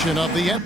edition of the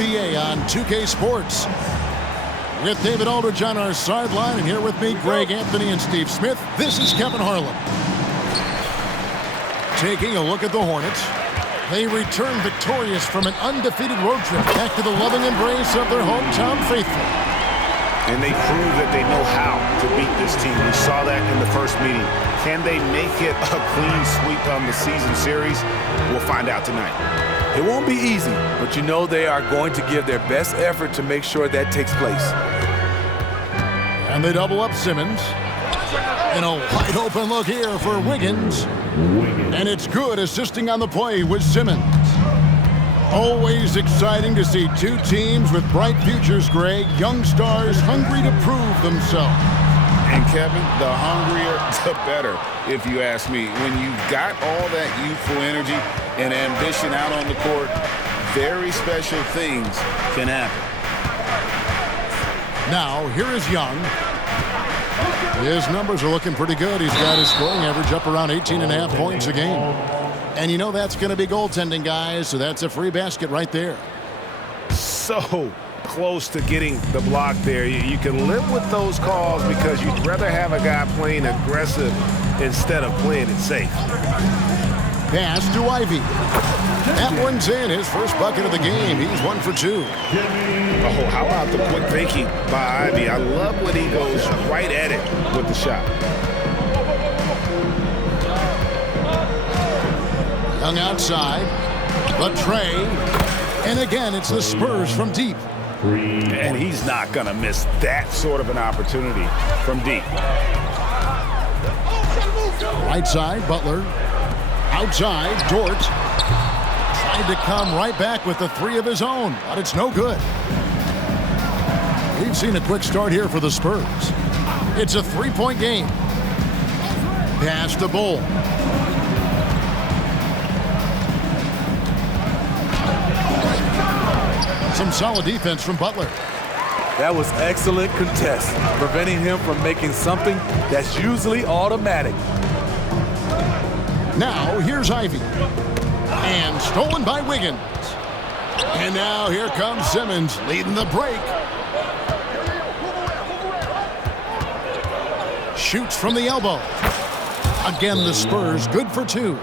NBA on 2K Sports. With David Aldridge on our sideline, and here with me, Greg Anthony and Steve Smith, this is Kevin Harlan. Taking a look at the Hornets. They return victorious from an undefeated road trip back to the loving embrace of their hometown faithful. And they prove that they know how to beat this team. We saw that in the first meeting. Can they make it a clean sweep on the season series? We'll find out tonight. It won't be easy, but you know they are going to give their best effort to make sure that takes place. And they double up Simmons. And a wide open look here for Wiggins. And it's good, assisting on the play with Simmons. Always exciting to see two teams with bright futures, Greg. Young stars hungry to prove themselves. And Kevin, the hungrier, the better, if you ask me. When you've got all that youthful energy and ambition out on the court, very special things can happen. Now, here is Young. His numbers are looking pretty good. He's got his scoring average up around 18.5 points a game. And you know that's going to be goaltending, guys, so that's a free basket right there. So close to getting the block there. You can live with those calls because you'd rather have a guy playing aggressive instead of playing it safe. Pass to Ivy. That one's in, his first bucket of the game. He's 1 for 2. Oh, how about the quick thinking by Ivy? I love when he goes right at it with the shot. Young outside, but Trey, and again, it's the Spurs from deep. And he's not going to miss that sort of an opportunity from deep. Right side, Butler. Outside, Dort. Tried to come right back with the three of his own, but it's no good. We've seen a quick start here for the Spurs. It's a three-point game. Pass to Bull. Some solid defense from Butler. That was excellent contest, preventing him from making something that's usually automatic. Now, here's Ivy. And stolen by Wiggins. And now here comes Simmons leading the break. Shoots from the elbow. Again, the Spurs good for 2.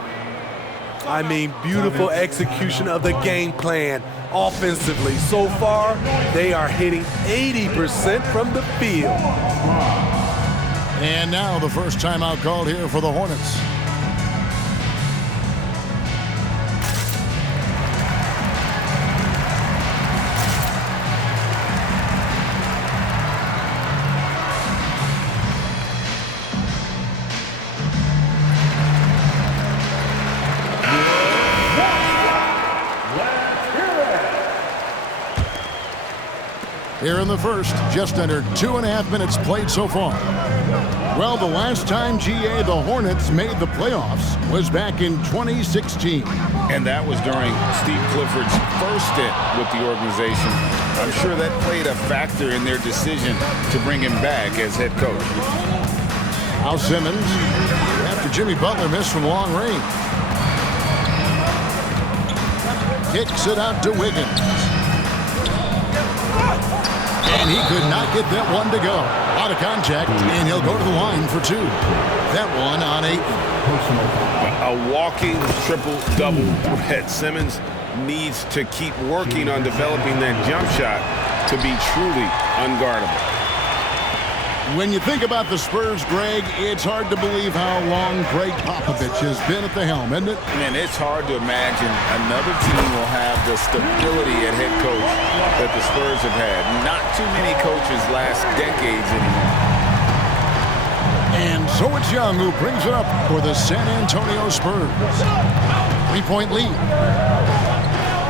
I mean, beautiful execution of the game plan offensively. So far, they are hitting 80% from the field. And now the first timeout called here for the Hornets. Here in the first, just under 2.5 minutes played so far. Well, the last time, GA, the Hornets made the playoffs was back in 2016. And that was during Steve Clifford's first stint with the organization. I'm sure that played a factor in their decision to bring him back as head coach. Now Simmons, after Jimmy Butler missed from long range. Kicks it out to Wiggins. And he could not get that one to go. Out of contact, and he'll go to the line for 2. That one on 8. A walking triple-double threat. Simmons needs to keep working on developing that jump shot to be truly unguardable. When you think about the Spurs, Greg, it's hard to believe how long Greg Popovich has been at the helm, isn't it? And it's hard to imagine another team will have the stability at head coach that the Spurs have had. Not too many coaches last decades anymore. And so it's Young who brings it up for the San Antonio Spurs. 3-point lead.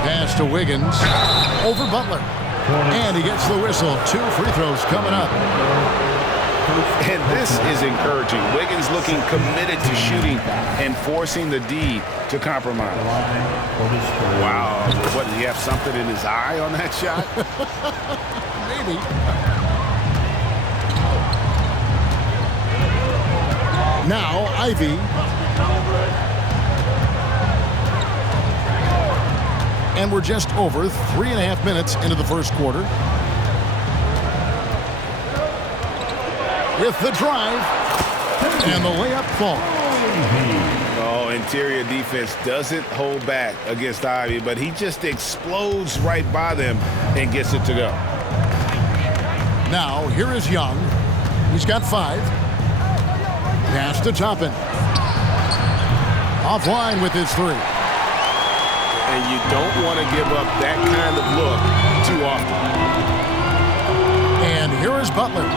Pass to Wiggins. Over Butler. And he gets the whistle. 2 free throws coming up. And this is encouraging. Wiggins looking committed to shooting and forcing the D to compromise. Wow. What, did he have something in his eye on that shot? Maybe. Now, Ivy. And we're just over 3.5 minutes into the first quarter. With the drive, and the layup falls. Oh, interior defense doesn't hold back against Ivy, but he just explodes right by them and gets it to go. Now, here is Young. He's got 5. Pass to Toppin. Offline with his 3. And you don't want to give up that kind of look too often. And here is Butler.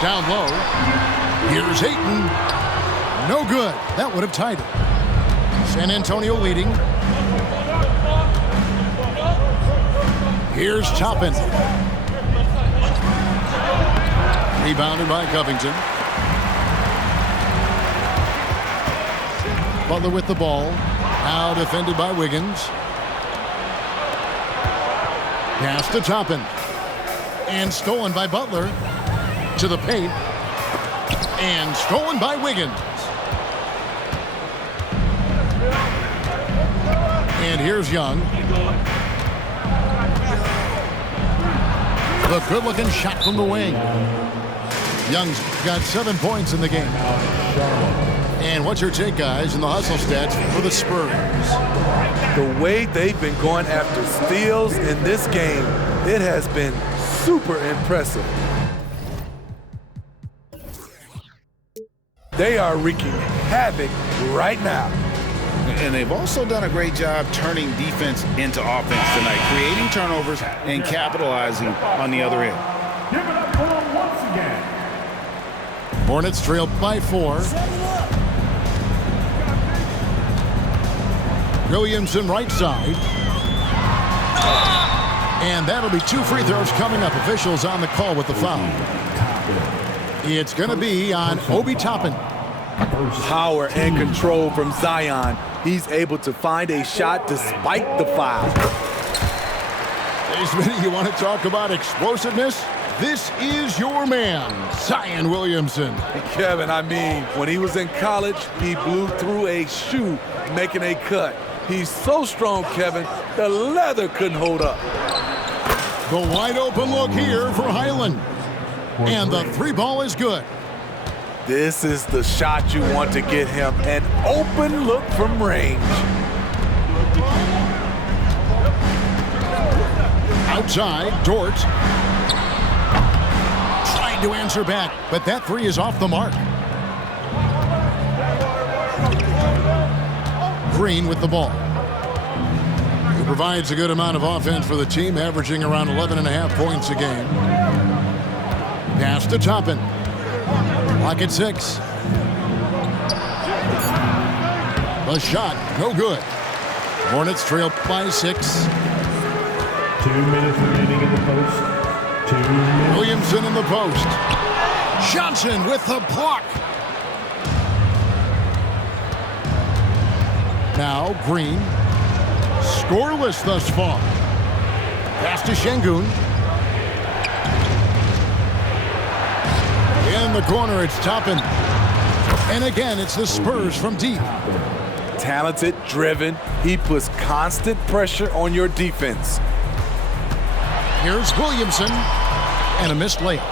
Down low. Here's Ayton. No good. That would have tied it. San Antonio leading. Here's Toppin. Rebounded by Covington. Butler with the ball. Now defended by Wiggins. Pass to Toppin. And stolen by Butler. To the paint. And stolen by Wiggins. And here's Young. The good-looking shot from the wing. Young's got 7 points in the game. And what's your take, guys, in the hustle stats for the Spurs? The way they've been going after steals in this game, it has been super impressive. They are wreaking havoc right now. And they've also done a great job turning defense into offense tonight, creating turnovers and capitalizing on the other end. Give it up for them once again. Hornets trail by 4. Williamson right side. And that'll be 2 free throws coming up. Officials on the call with the foul. It's going to be on Obi Toppin. Power and control from Zion. He's able to find a shot despite the foul. Hey, Smitty, you want to talk about explosiveness? This is your man, Zion Williamson. Kevin, I mean, when he was in college, he blew through a shoe making a cut. He's so strong, Kevin, the leather couldn't hold up. The wide open look here for Highland. And the 3 ball is good. This is the shot you want to get him, an open look from range. Outside, Dort. Trying to answer back, but that 3 is off the mark. Green with the ball. He provides a good amount of offense for the team, averaging around 11.5 points a game. Pass to Toppin. Lock at 6. The shot, no good. Hornets trail by 6. 2 minutes remaining in the post. 2 minutes. Williamson in the post. Johnson with the block. Now Green. Scoreless thus far. Pass to Şengün. In the corner, it's Toppin. And again, it's the Spurs from deep. Talented, driven, he puts constant pressure on your defense. Here's Williamson. And a missed layup.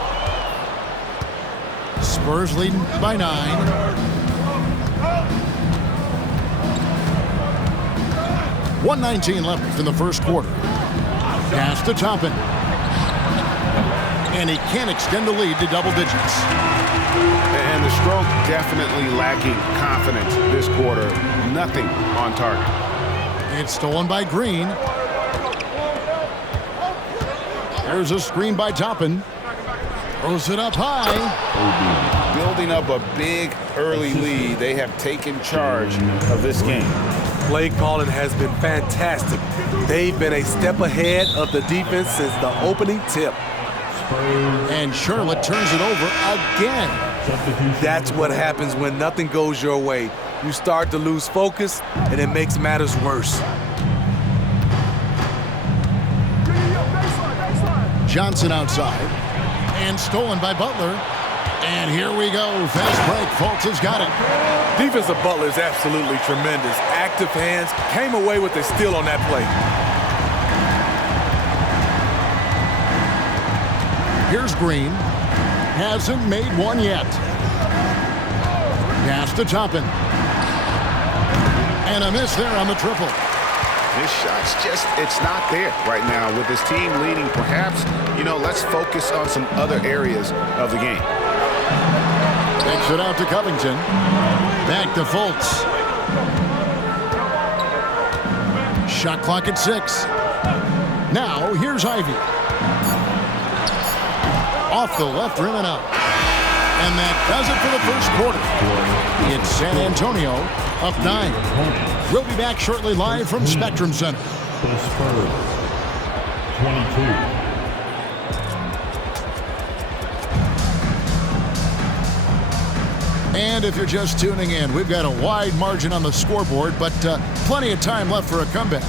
Spurs leading by 9. .119 left in the first quarter. Pass to Toppin. And he can't extend the lead to double digits. And the stroke definitely lacking confidence this quarter. Nothing on target. It's stolen by Green. There's a screen by Toppin. Throws it up high. Building up a big early lead, they have taken charge of this game. Play calling has been fantastic. They've been a step ahead of the defense since the opening tip. And Charlotte turns it over again. That's what happens when nothing goes your way. You start to lose focus, and it makes matters worse. Johnson outside. And stolen by Butler. And here we go. Fast break. Fultz has got it. Defensive Butler is absolutely tremendous. Active hands, came away with a steal on that play. Here's Green. Hasn't made one yet. Pass to Toppin. And a miss there on the triple. His shot's just, it's not there right now. With his team leading, perhaps, let's focus on some other areas of the game. Takes it out to Covington. Back to Fultz. Shot clock at 6. Now, here's Ivy. Off the left rim and out. And that does it for the first quarter. It's San Antonio up 9. We'll be back shortly live from Spectrum Center. The Spurs, 22. And if you're just tuning in, we've got a wide margin on the scoreboard, but plenty of time left for a comeback.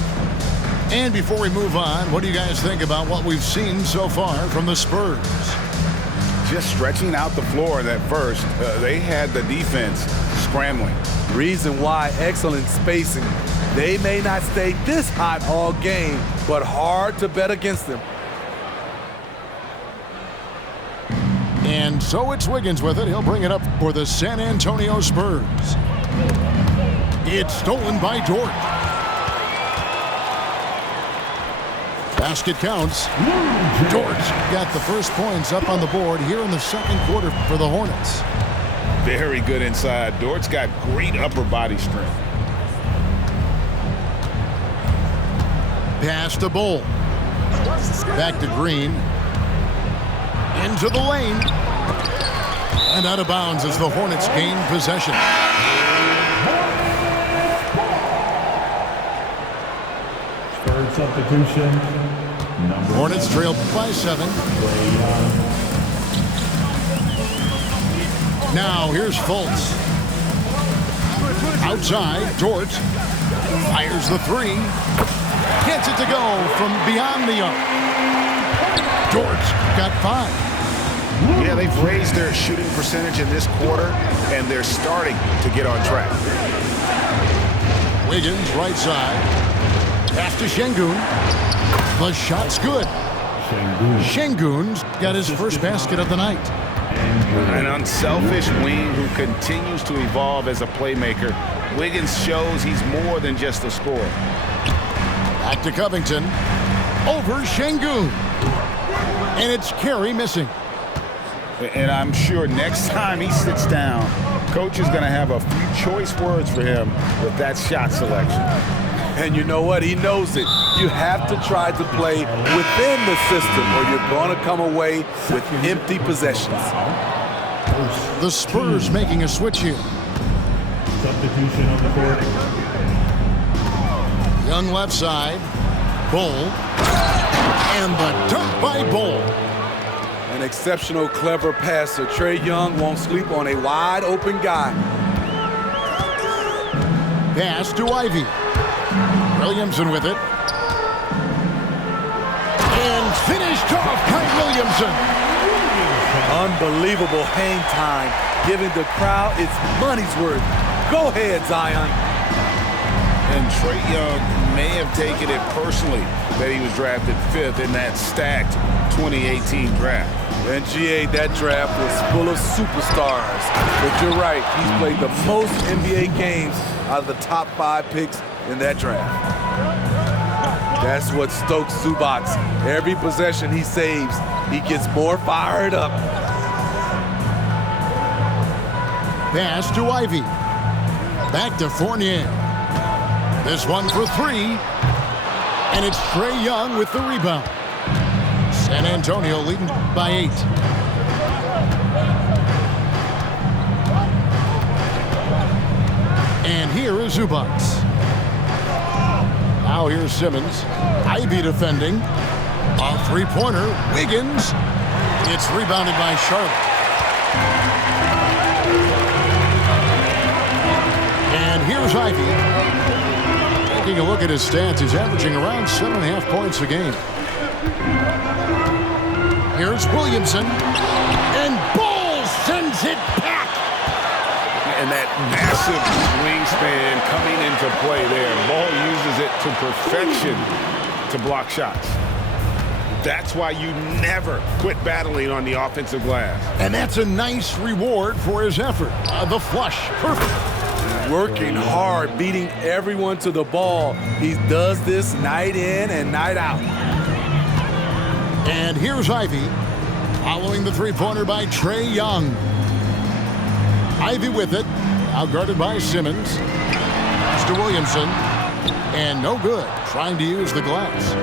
And before we move on, what do you guys think about what we've seen so far from the Spurs? Just stretching out the floor that first, they had the defense scrambling. Reason why, excellent spacing. They may not stay this hot all game, but hard to bet against them. And so it's Wiggins with it. He'll bring it up for the San Antonio Spurs. It's stolen by Dort. Basket counts. Dort got the first points up on the board here in the second quarter for the Hornets. Very good inside. Dort's got great upper body strength. Pass to Bull. Back to Green. Into the lane. And out of bounds as the Hornets gain possession. Spurs substitution. Hornets trail by 7. Now here's Fultz. Outside, Dort fires the 3. Gets it to go from beyond the arc. Dort got 5. Yeah, they've raised their shooting percentage in this quarter, and they're starting to get on track. Wiggins, right side. Pass to Şengün. The shot's good. Şengün's got his first basket of the night. An unselfish wing who continues to evolve as a playmaker. Wiggins shows he's more than just a scorer. Back to Covington. Over Şengün. And it's Carey missing. And I'm sure next time he sits down, coach is going to have a few choice words for him with that shot selection. And you know what? He knows it. You have to try to play within the system or you're going to come away with empty possessions. The Spurs making a switch here. Substitution on the court. Young left side. Bull. And the dunk by Bull. An exceptional, clever passer. Trae Young won't sleep on a wide open guy. Pass to Ivy. Williamson with it. And finished off by Williamson. Unbelievable hang time, giving the crowd its money's worth. Go ahead, Zion. And Trae Young may have taken it personally that he was drafted 5th in that stacked 2018 draft. And GA, that draft was full of superstars. But you're right, he's played the most NBA games out of the top 5 picks in that draft. That's what Stokes Zubac's. Every possession he saves he gets more fired up. Pass to Ivy. Back to Fournier. This one for three. And it's Trae Young with the rebound. San Antonio leading by 8. And here is Zubac. Now here's Simmons. Ivy defending. A three-pointer. Wiggins. It's rebounded by Charlotte. And here's Ivy. Taking a look at his stats, he's averaging around 7.5 points a game. Here's Williamson. And Ball sends it back. And that massive wingspan coming into play there. Ball uses it to perfection to block shots. That's why you never quit battling on the offensive glass. And that's a nice reward for his effort. The flush. Perfect. Working hard, beating everyone to the ball. He does this night in and night out. And here's Ivy. Following the three-pointer by Trae Young. Ivy with it, outguarded by Simmons. Pass to Williamson, and no good, trying to use the glass.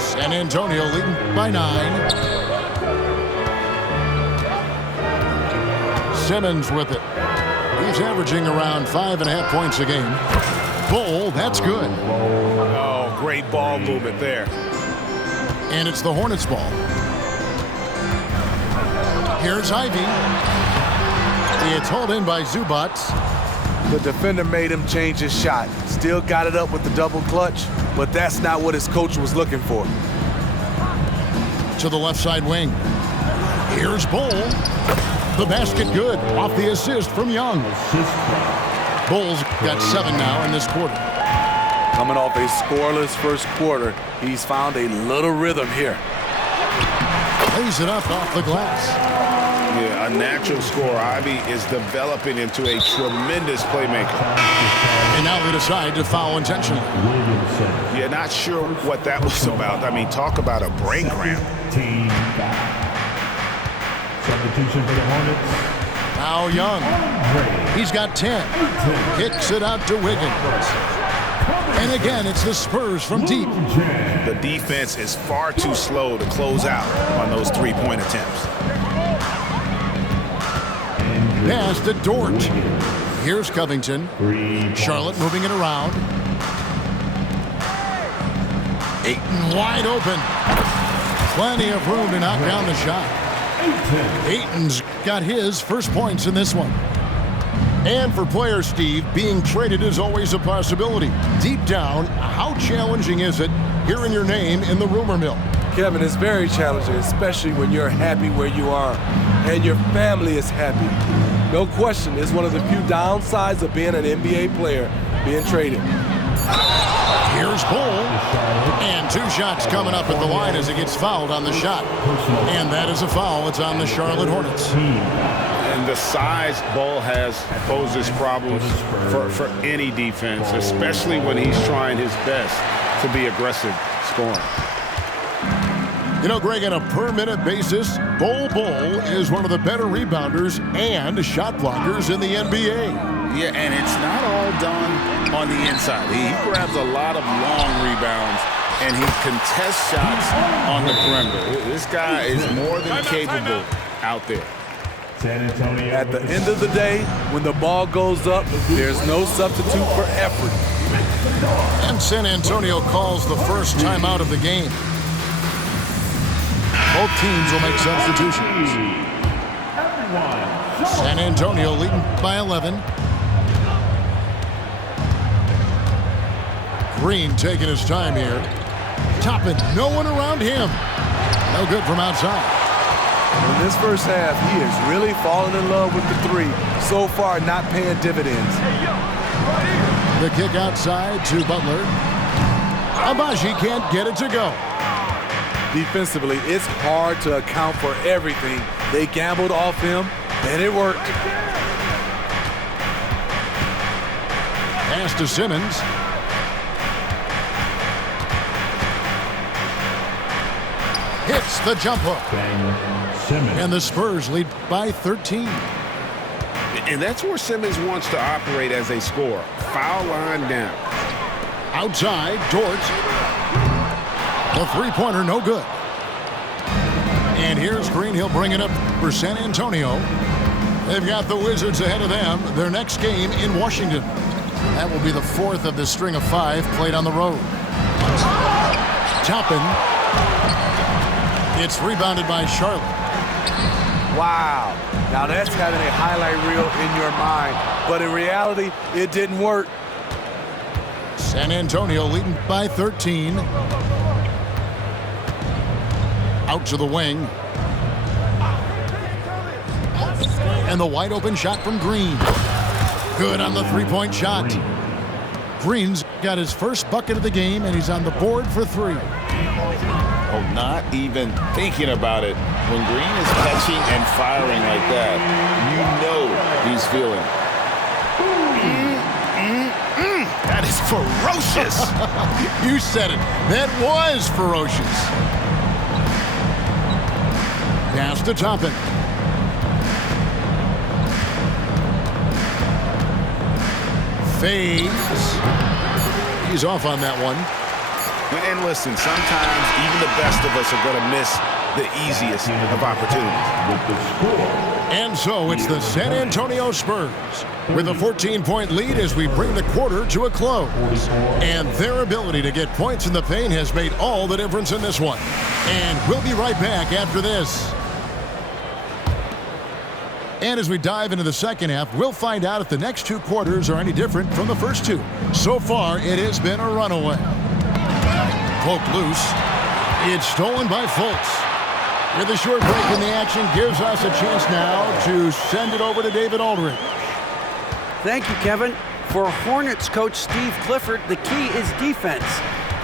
San Antonio leading by 9. Simmons with it. He's averaging around 5.5 points a game. Bull, that's good. Oh, great ball movement there. And it's the Hornets ball. Here's Ivy. It's hauled in by Zubac. The defender made him change his shot. Still got it up with the double clutch, but that's not what his coach was looking for. To the left side wing. Here's Bull. The basket good off the assist from Young. Bull's got 7 now in this quarter. Coming off a scoreless first quarter, he's found a little rhythm here. Lays it up off the glass. Yeah, a natural scorer. Ivy is developing into a tremendous playmaker. And now they decide to foul intentionally. Yeah, not sure what that was about. I mean, talk about a brain cramp. Substitution for the Hornets. Now Young. He's got 10. Kicks it out to Wiggins. And again, it's the Spurs from deep. The defense is far too slow to close out on those three-point attempts. Pass to Dort. Here's Covington. Charlotte moving it around. Ayton wide open. Plenty of room to knock down the shot. Ayton's got his first points in this one. And for players, Steve, being traded is always a possibility. Deep down, how challenging is it hearing your name in the rumor mill? Kevin, it's very challenging, especially when you're happy where you are and your family is happy. No question, it's one of the few downsides of being an NBA player, being traded. Here's Bull. And 2 shots coming up at the line as he gets fouled on the shot. And that is a foul. It's on the Charlotte Hornets. And the size Bull has poses problems for any defense, especially when he's trying his best to be aggressive scoring. You know, Greg, on a per-minute basis, Bull is one of the better rebounders and shot blockers in the NBA. Yeah, and it's not all done on the inside. He grabs a lot of long rebounds, and he contests shots on the perimeter. This guy is more than capable out there. San Antonio. At the end of the day, when the ball goes up, there's no substitute for effort. And San Antonio calls the first timeout of the game. Both teams will make substitutions. San Antonio leading by 11. Green taking his time here. Toppin, no one around him. No good from outside. In this first half, he is really falling in love with the three. So far, not paying dividends. The kick outside to Butler. Abaji can't get it to go. Defensively, it's hard to account for everything. They gambled off him, and it worked. Pass to Simmons. hits the jump hook. Ben Simmons. And the Spurs lead by 13. And that's where Simmons wants to operate as a scorer. Foul line down. Outside, Dort. The three-pointer, no good. And here's Green. He'll bring it up for San Antonio. They've got the Wizards ahead of them. Their next game in Washington. That will be the fourth of the string of 5 played on the road. Toppin. It's rebounded by Charlotte. Wow. Now that's having a highlight reel in your mind. But in reality, it didn't work. San Antonio leading by 13. Out to the wing. And the wide open shot from Green. Good on the three-point shot. Green's got his first bucket of the game, and he's on the board for 3. Oh, not even thinking about it. When Green is catching and firing like that, you know he's feeling. That is ferocious. You said it. That was ferocious. Pass to Toppin. Fades. He's off on that one. And listen, sometimes even the best of us are going to miss the easiest of opportunities. With the score. And so it's the San Antonio Spurs with a 14-point lead as we bring the quarter to a close. And their ability to get points in the paint has made all the difference in this one. And we'll be right back after this. And as we dive into the second half, we'll find out if the next 2 quarters are any different from the first 2. So far, it has been a runaway. Poked loose. It's stolen by Fultz. With a short break in the action, gives us a chance now to send it over to David Aldridge. Thank you, Kevin. For Hornets coach Steve Clifford, the key is defense.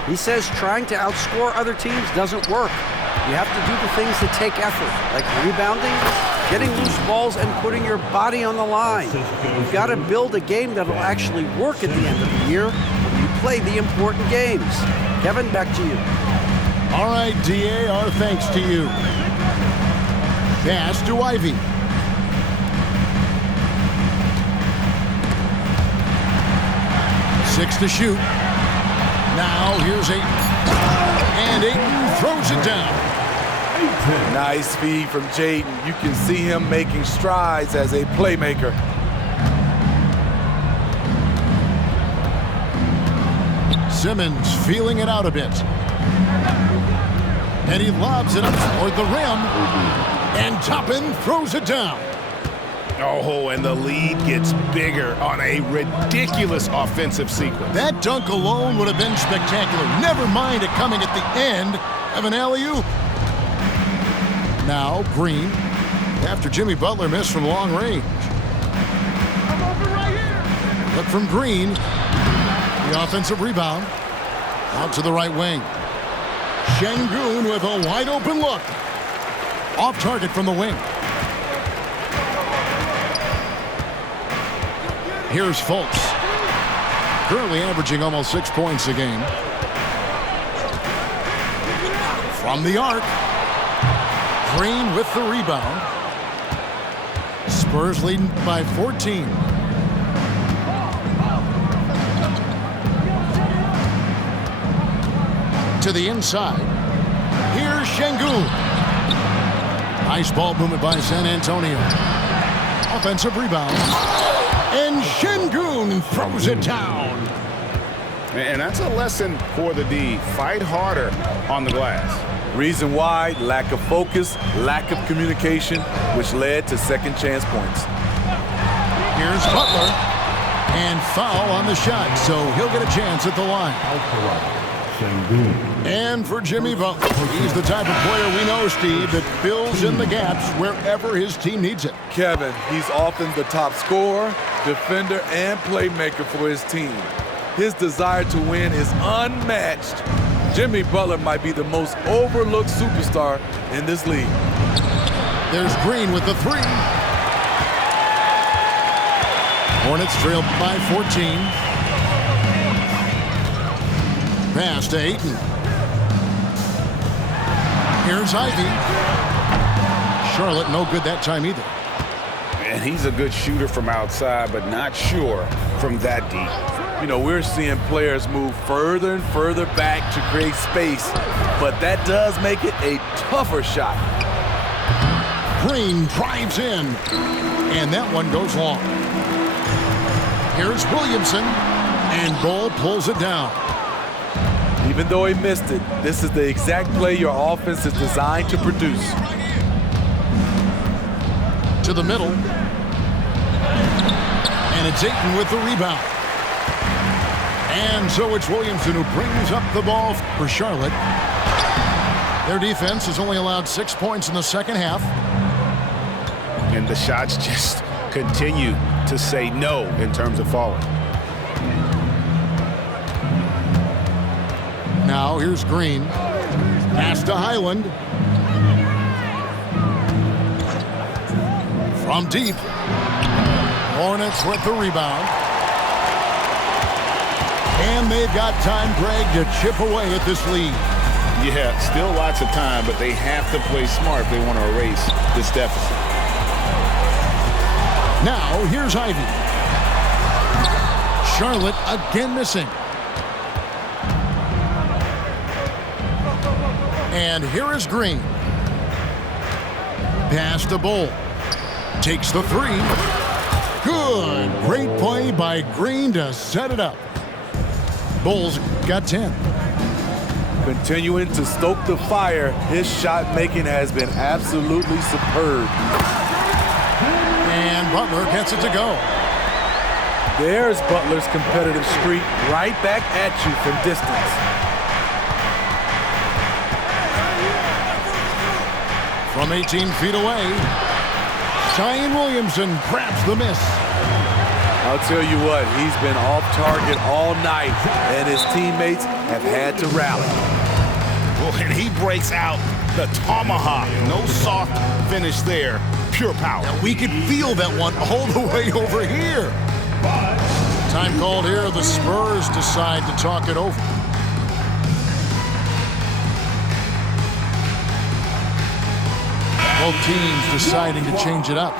He says trying to outscore other teams doesn't work. You have to do the things that take effort, like rebounding, getting loose balls, and putting your body on the line. You've got to build a game that'll actually work at the end of the year when you play the important games. Kevin, back to you. All right, DA, our thanks to you. Pass to Ivy. Six to shoot. Now here's Ayton. And Ayton throws it down. Nice feed from Jaden. You can see him making strides as a playmaker. Simmons feeling it out a bit. And he lobs it up toward the rim. And Toppin throws it down. Oh, and the lead gets bigger on a ridiculous offensive sequence. That dunk alone would have been spectacular. Never mind it coming at the end of an alley-oop. Now Green, after Jimmy Butler missed from long range. Look from Green. The offensive rebound. Out to the right wing. Şengün with a wide open look. Off target from the wing. Here's Fultz. Currently averaging almost 6 points a game. From the arc. Green with the rebound. Spurs leading by 14. To the inside. Here's Şengün. Nice ball movement by San Antonio. Offensive rebound. And Şengün throws it down. And that's a lesson for the D. Fight harder on the glass. Reason why, lack of focus, lack of communication, which led to second chance points. Here's Butler. And foul on the shot, so he'll get a chance at the line. And for Jimmy Butler, he's the type of player we know, Steve, that fills in the gaps wherever his team needs it. Kevin, he's often the top scorer, defender, and playmaker for his team. His desire to win is unmatched. Jimmy Butler might be the most overlooked superstar in this league. There's Green with the 3. Hornets trail by 14. Pass to Ayton. Here's Ivy. Charlotte no good that time either. And he's a good shooter from outside, but not sure from that deep. You know, we're seeing players move further and further back to create space, but that does make it a tougher shot. Green drives in, and that one goes long. Here's Williamson, and Ball pulls it down. Even though he missed it, this is the exact play your offense is designed to produce. To the middle, and it's Ayton with the rebound. And so it's Williamson who brings up the ball for Charlotte. Their defense has only allowed 6 points in the second half. And the shots just continue to say no in terms of falling. Now here's Green. Pass to Highland. From deep. Hornets with the rebound. And they've got time, Greg, to chip away at this lead. Yeah, still lots of time, but they have to play smart if they want to erase this deficit. Now, here's Ivy. Charlotte again missing. And here is Green. Pass to Bull. Takes the three. Good. Great play by Green to set it up. Bulls got 10. Continuing to stoke the fire, his shot making has been absolutely superb. And Butler gets it to go. There's Butler's competitive streak right back at you from distance. From 18 feet away, Zion Williamson grabs the miss. I'll tell you what, he's been off target all night, and his teammates have had to rally. Well, and he breaks out the tomahawk. No soft finish there, pure power. And we could feel that one all the way over here. Time called here, the Spurs decide to talk it over. Both teams deciding to change it up.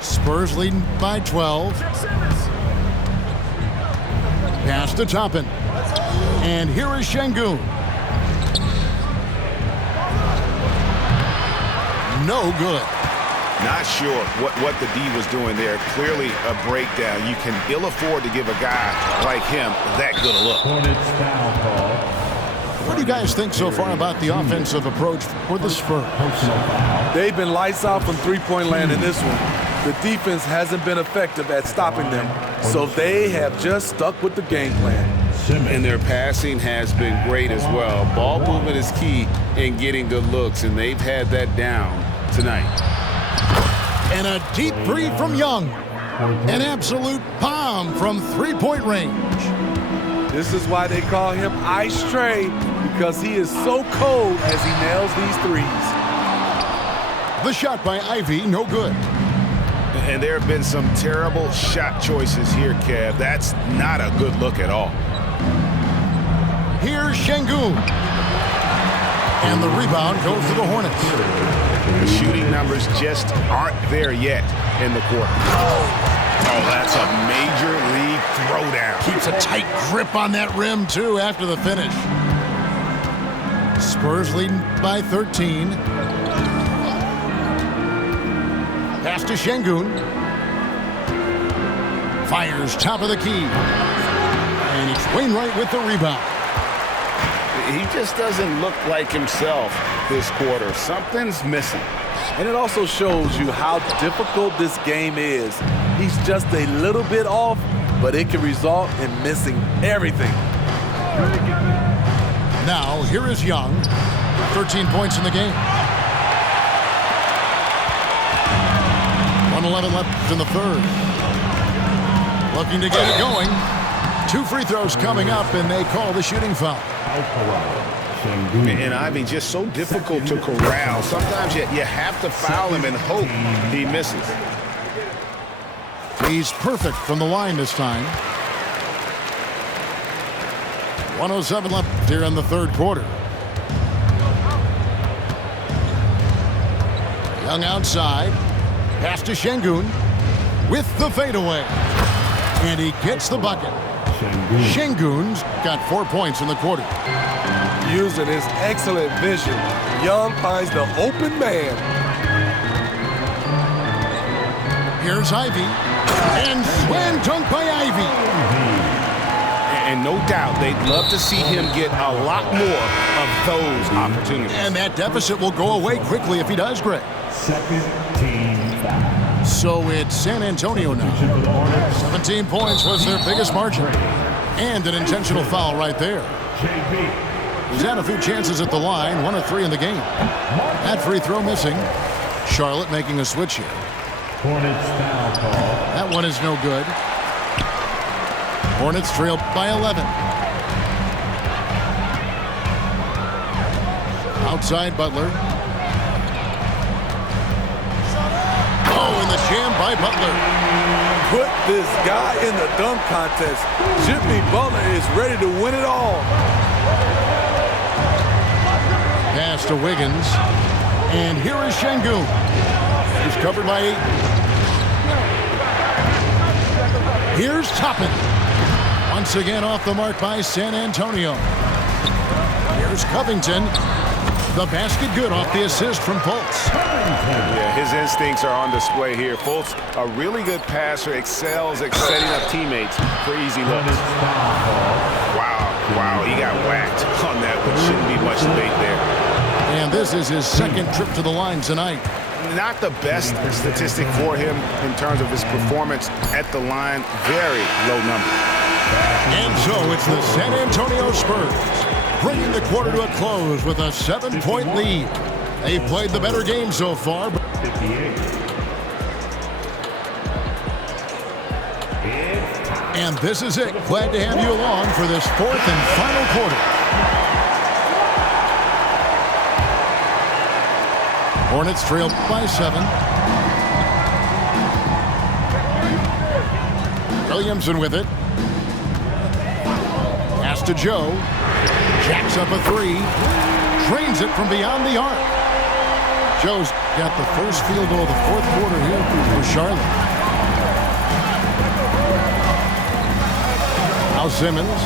Spurs leading by 12. Pass to Toppin. And here is Şengün. No good. Not sure what the D was doing there. Clearly a breakdown. You can ill afford to give a guy like him that good a look. Hornets foul call. What do you guys think so far about the offensive approach for the Spurs? They've been lights out from three-point land in this one. The defense hasn't been effective at stopping them, so they have just stuck with the game plan. And their passing has been great as well. Ball movement is key in getting good looks, and they've had that down tonight. And a deep three from Young. An absolute bomb from three-point range. This is why they call him Ice Tray, because he is so cold as he nails these threes. The shot by Ivy, no good. And there have been some terrible shot choices here, Kev. That's not a good look at all. Here's Şengün. And the rebound goes to the Hornets. The shooting numbers just aren't there yet in the quarter. Oh, that's a major league throwdown. Keeps a tight grip on that rim, too, after the finish. Spurs leading by 13. Pass to Şengün. Fires top of the key. And it's Wainwright with the rebound. He just doesn't look like himself this quarter. Something's missing. And it also shows you how difficult this game is. He's just a little bit off, but it can result in missing everything. Now, here is Young. 13 points in the game. 1:11 left in the third. Looking to get it going. 2 free throws coming up, and they call the shooting foul. And Ivy just so difficult to corral. Sometimes you have to foul him and hope he misses. He's perfect from the line this time. 1:07 left here in the third quarter. Young outside. Pass to Şengün with the fadeaway. And he gets the bucket. Şengün's got 4 points in the quarter. Using his excellent vision, Young finds the open man. Here's Ivy. And slam dunk by Ivy. And no doubt, they'd love to see him get a lot more of those opportunities. And that deficit will go away quickly if he does, Greg. Second team foul. So it's San Antonio now. 17 points was their biggest margin. And an intentional foul right there. He's had a few chances at the line, 1 of 3 in the game. That free throw missing. Charlotte making a switch here. Hornets foul call. That one is no good. Hornets trail by 11. Outside Butler. Oh, and the jam by Butler. Put this guy in the dunk contest. Jimmy Butler is ready to win it all. Pass to Wiggins. And here is Şengün. He's covered by 8. Here's Toppin. Once again off the mark by San Antonio. Here's Covington. The basket good off the assist from Fultz. Yeah, his instincts are on display here. Fultz, a really good passer, excels at setting up teammates for easy looks. Wow, he got whacked on that one. Shouldn't be much debate there. And this is his second trip to the line tonight. Not the best statistic for him in terms of his performance at the line. Very low number. And so it's the San Antonio Spurs bringing the quarter to a close with a 7-point lead. They've played the better game so far. 58. And this is it. Glad to have you along for this 4th and final quarter. Hornets trail by 7. Williamson with it. Pass to Joe. Jacks up a 3. Trains it from beyond the arc. Joe's got the first field goal of the 4th quarter here for Charlotte. Now Simmons.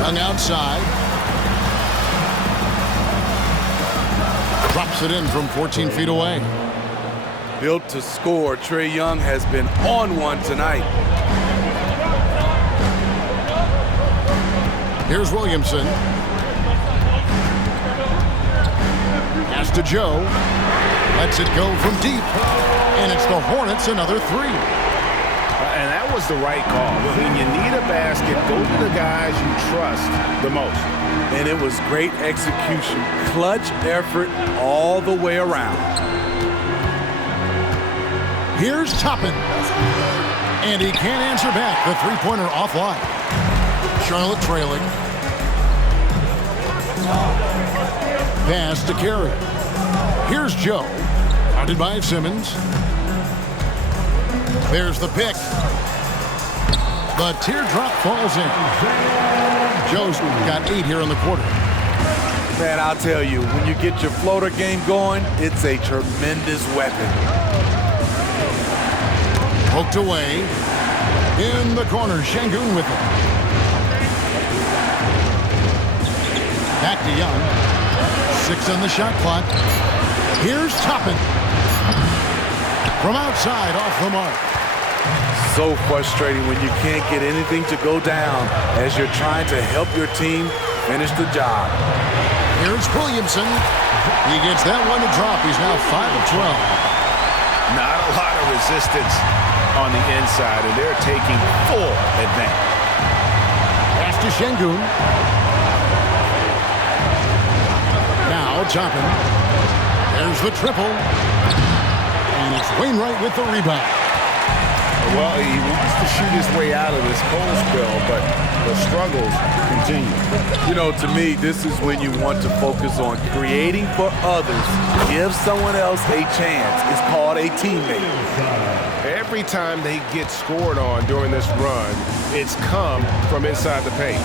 Young outside. Drops it in from 14 feet away. Built to score, Trae Young has been on one tonight. Here's Williamson. Pass to Joe. Lets it go from deep. And it's the Hornets another 3. And that was the right call. When you need a basket, go to the guys you trust the most. And it was great execution. Clutch effort all the way around. Here's Toppin. And he can't answer back. The 3-pointer offline. Charlotte trailing. Pass to Carey. Here's Joe. Guarded by Simmons. There's the pick. The teardrop falls in. Joe's got 8 here in the quarter. Man, I'll tell you, when you get your floater game going, it's a tremendous weapon. Poked away. In the corner, Şengün with it. Back to Young. 6 on the shot clock. Here's Toppin. From outside, off the mark. So frustrating when you can't get anything to go down as you're trying to help your team finish the job. Here's Williamson. He gets that one to drop. He's now 5 of 12. Not a lot of resistance on the inside, and they're taking full advantage. Pass to Şengün. Now Toppin. There's the triple. And it's Wainwright with the rebound. Well, he wants to shoot his way out of this cold spell, but the struggles continue. You know, to me, this is when you want to focus on creating for others. Give someone else a chance. It's called a teammate. Every time they get scored on during this run, it's come from inside the paint.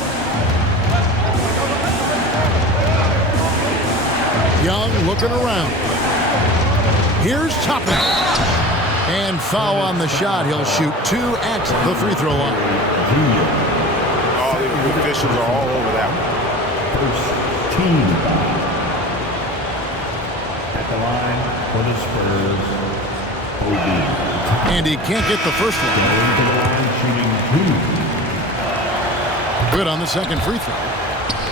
Young looking around. Here's Toppin. And foul on the shot. He'll shoot 2 at the free throw line. Oh, the officials are all over that one. First team foul. At the line for the Spurs, OB. And he can't get the first one. Going to the line, shooting 2. Good on the second free throw.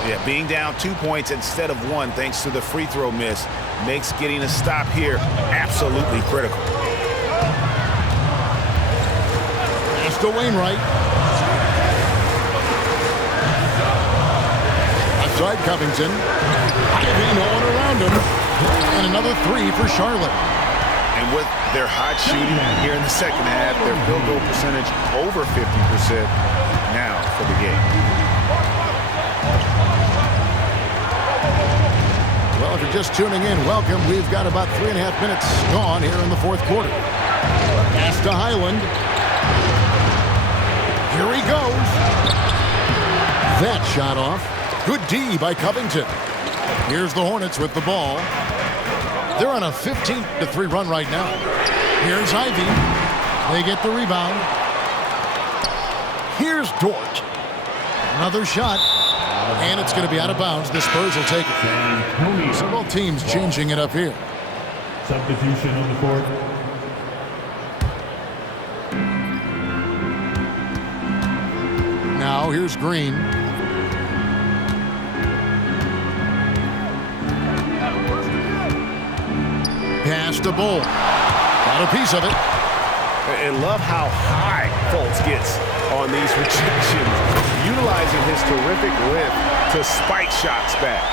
Yeah, being down 2 points instead of 1 thanks to the free throw miss makes getting a stop here absolutely critical. Pass to Wainwright. Outside Covington. No one around him. And another 3 for Charlotte. And with their hot shooting here in the second half, their field goal percentage over 50% now for the game. Well, if you're just tuning in, welcome. We've got about 3.5 minutes gone here in the fourth quarter. Pass to Highland. Here he goes. That shot off. Good D by Covington. Here's the Hornets with the ball. They're on a 15-3 run right now. Here's Ivy. They get the rebound. Here's Dort. Another shot. And it's going to be out of bounds. The Spurs will take it. So both teams changing it up here. Substitution on the court. Now here's Green. Pass to Bull. Got a piece of it. And love how high Fultz gets on these rejections, utilizing his terrific lift to spike shots back.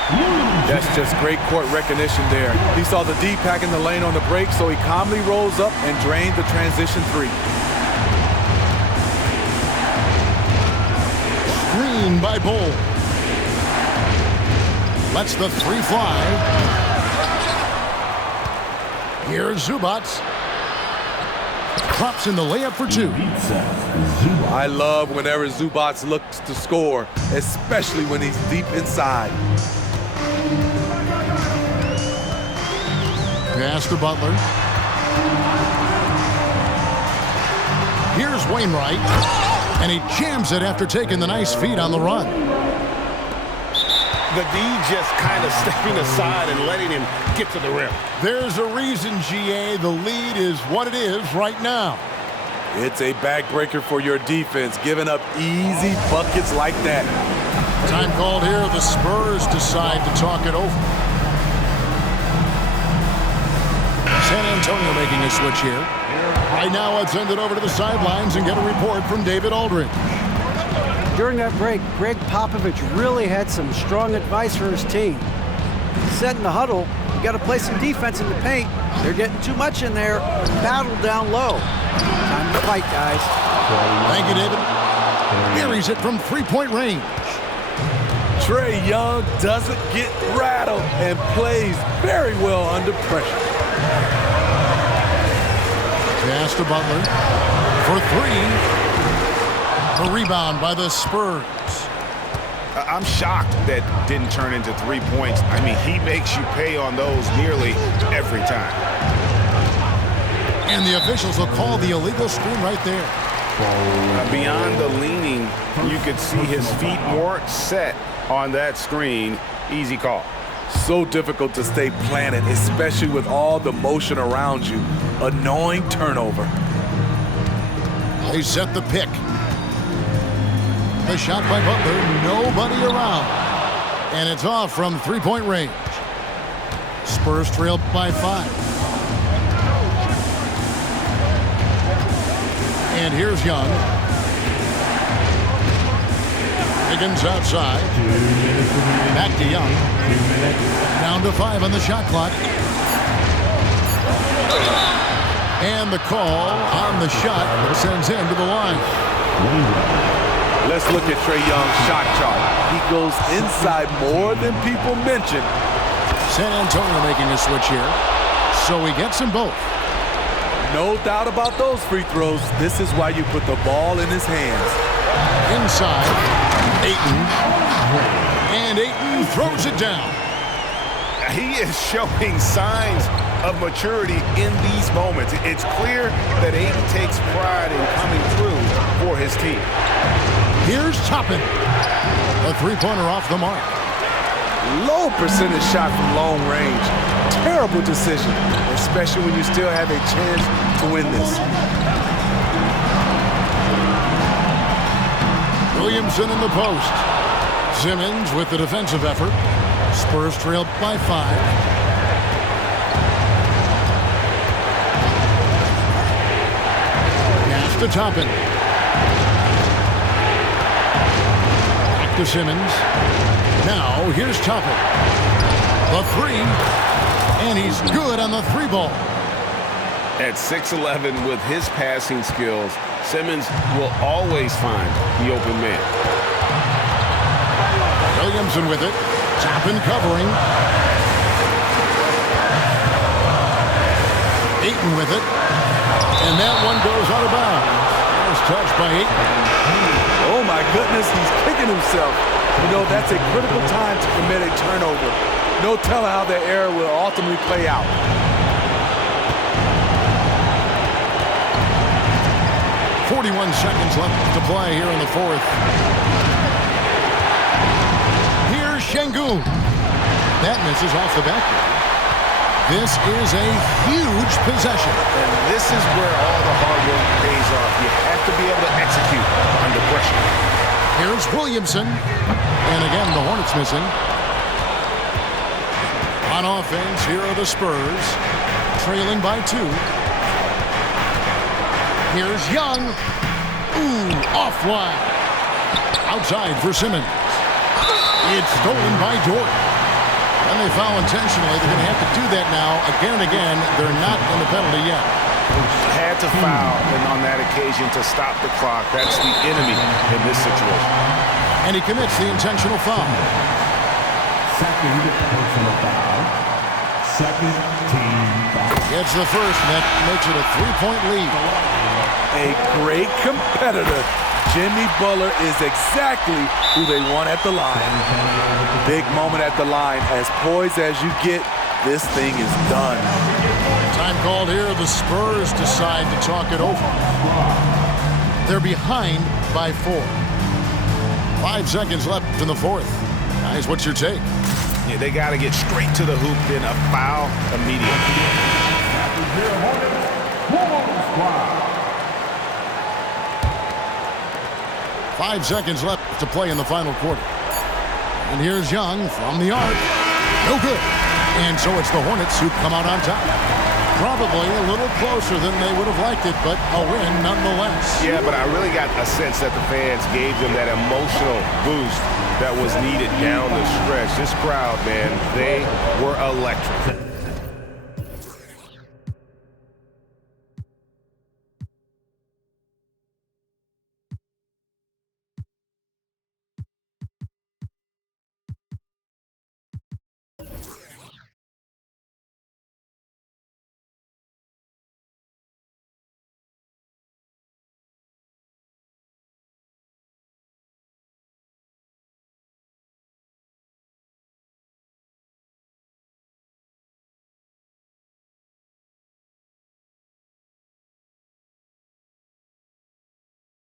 That's just great court recognition there. He saw the D pack in the lane on the break, so he calmly rose up and drained the transition 3. Screen by Bull. Lets the 3 fly. Here's Zubats. Drops in the layup for 2. I love whenever Zubats looks to score, especially when he's deep inside. Pass to Butler. Here's Wainwright. And he jams it after taking the nice feed on the run. The D just kind of stepping aside and letting him get to the rim. There's a reason, GA, the lead is what it is right now. It's a backbreaker for your defense, giving up easy buckets like that. Time called here. The Spurs decide to talk it over. San Antonio making a switch here. Right now, let's send it over to the sidelines and get a report from David Aldridge. During that break, Greg Popovich really had some strong advice for his team. He said in the huddle, you got to play some defense in the paint. They're getting too much in there. Battle down low. Time to fight, guys. Thank you, David. Here he's hit from 3-point range. Trae Young doesn't get rattled and plays very well under pressure. Pass to Butler for 3. A rebound by the Spurs. I'm shocked that didn't turn into 3 points. I mean, he makes you pay on those nearly every time. And the officials will call the illegal screen right there. Beyond the leaning, you could see his feet more set on that screen. Easy call. So difficult to stay planted, especially with all the motion around you. Annoying turnover. They set the pick. The shot by Butler, nobody around. And it's off from 3-point range. Spurs trail by 5. And here's Young. Higgins outside. Back to Young. Down to 5 on the shot clock. And the call on the shot that sends him to the line. Let's look at Trae Young's shot chart. He goes inside more than people mention. San Antonio making a switch here. So he gets them both. No doubt about those free throws. This is why you put the ball in his hands. Inside, Ayton. And Ayton throws it down. He is showing signs of maturity in these moments. It's clear that Ayton takes pride in coming through for his team. Here's Toppin. A three-pointer off the mark. Low percentage shot from long range. Terrible decision, especially when you still have a chance to win this. Williamson in the post. Simmons with the defensive effort. Spurs trailed by 5. Pass to Toppin. Back to Simmons. Now here's Toppin. The 3. And he's good on the 3 ball. At 6'11", with his passing skills, Simmons will always find the open man. Williamson with it. Toppin covering. Ayton with it. And that one goes out of bounds. That was touched by Ayton. Oh my goodness, he's kicking himself. You know, that's a critical time to commit a turnover. No telling how the error will ultimately play out. .41 seconds left to play here in the 4th. Here's Şengün. That misses off the backboard. This is a huge possession. And this is where all the hard work pays off. You have to be able to execute under pressure. Here's Williamson. And again, the Hornets missing. On offense, here are the Spurs, trailing by 2. Here's Young. Ooh, offline. Outside for Simmons. It's stolen by Dort. And they foul intentionally. They're going to have to do that now again and again. They're not in the penalty yet. Had to foul on that occasion to stop the clock. That's the enemy in this situation. And he commits the intentional foul. Second personal foul. Second team foul. It's the first, and that makes it a 3-point lead. A great competitor. Jimmy Butler is exactly who they want at the line. Big moment at the line. As poised as you get, this thing is done. Time called here. The Spurs decide to talk it over. They're behind by 4. 5 seconds left in the 4th. Guys, what's your take? Yeah, they got to get straight to the hoop, then a foul immediately. 5 seconds left to play in the final quarter. And here's Young from the arc. No good. And so it's the Hornets who come out on top. Probably a little closer than they would have liked it, but a win nonetheless. Yeah, but I really got a sense that the fans gave them that emotional boost that was needed down the stretch. This crowd, man, they were electric.